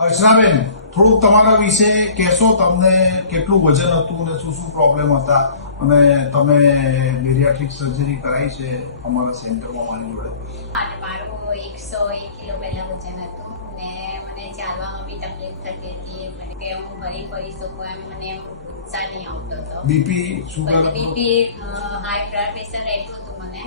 અર્ચનાબેન, થોડુંક તમારા વિશે કહેશો? તમને કેટલું વજન હતું અને શું શું પ્રોબ્લેમ હતા, અને તમે બેરિયાટ્રિક સર્જરી કરાઈ છે અમારા સેન્ટરમાં મારી જોડે? મારું 101 કિલો પહેલા વજન હતું ને મને ચાલવામાં બી તકલીફ થતી હતી, મને કે હું ભરી ફરી શકું એમ મને ઉત્સાહ નહીં આવતો હતો. BP sugar BP high blood pressure રહેતું હતું મને.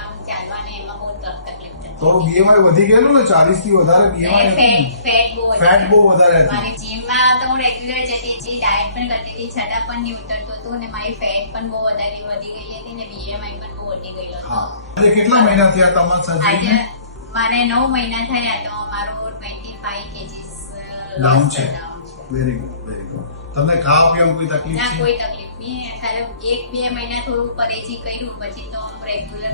આમ ચાલવાને એમાં બહુ તકલીફ થતી. તો બીએમઆઈ વધી ગયેલું ને, 40 થી વધારે બીએમઆઈ ફેટ બહુ વધારે હતી. મારી જીમમાં તો હું રેગ્યુલર જતી હતી, ડાયટ પણ કરતી હતી, છતાં પણ નહીં ઉતરતું હતું અને મારી ફેટ પણ બહુ વધારે વધી ગઈ હતી ને બીએમઆઈ પણ બહુ વધી ગયેલો હતો. હા, એટલે કેટલા મહિના થયા તમારા સર્જરી? મારે 9 મહિના થયા તો મારું 25 kgs ડાઉન છે. Very good, very good. તમને ખાવા પીવામાં કોઈ તકલીફ ના, છે? કોઈ તકલીફ નહીં. ખાલી 1-2 મહિના થોડું પરેજી કર્યું, પછી તો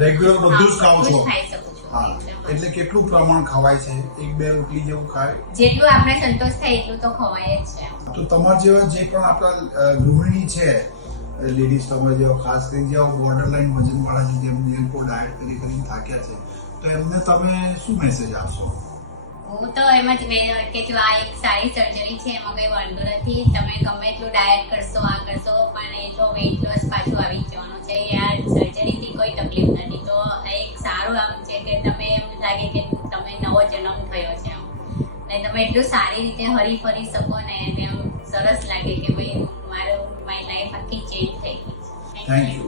રેગ્યુલર બધું જ ખાવ છો? ખાઈ શકું છું. હા. એટલે કેટલું પ્રમાણ ખવાય છે? 1-2 રોટલી જેવું ખાય? જેટલું આપણે સંતોષ થાય એટલું તો ખવાય જ છે. તો તમારા જેવા જે પણ આપણા ગૃહિણી છે, લેડીઝ, તમારા જેવા ખાસ કરીને જેવા બોર્ડર લાઈન વજન વાળા છે, જેમને ડાયટ કરીને થાક્યા છે, તો એમને તમે શું મેસેજ આપશો? હું તો એમ જ કે જો આ એક સારી સર્જરી છે, એમાં કઈ વાંધો નથી. તમે ગમે એટલું ડાયટ કરશો, આ કરશો, પણ એટલો વેઇટ લોસ પાછું આવી જવાનું છે. આ સર્જરીથી કોઈ તકલીફ નથી. તો એક સારું આમ છે કે તમે એમ લાગે કે તમે નવો જન્મ થયો છે એમ, ને તમે એટલું સારી રીતે હરી ફરી શકો ને, એમ સરસ લાગે કે ભાઈ મારી લાઈફ આખી ચેન્જ થઈ ગઈ છે. Thank you.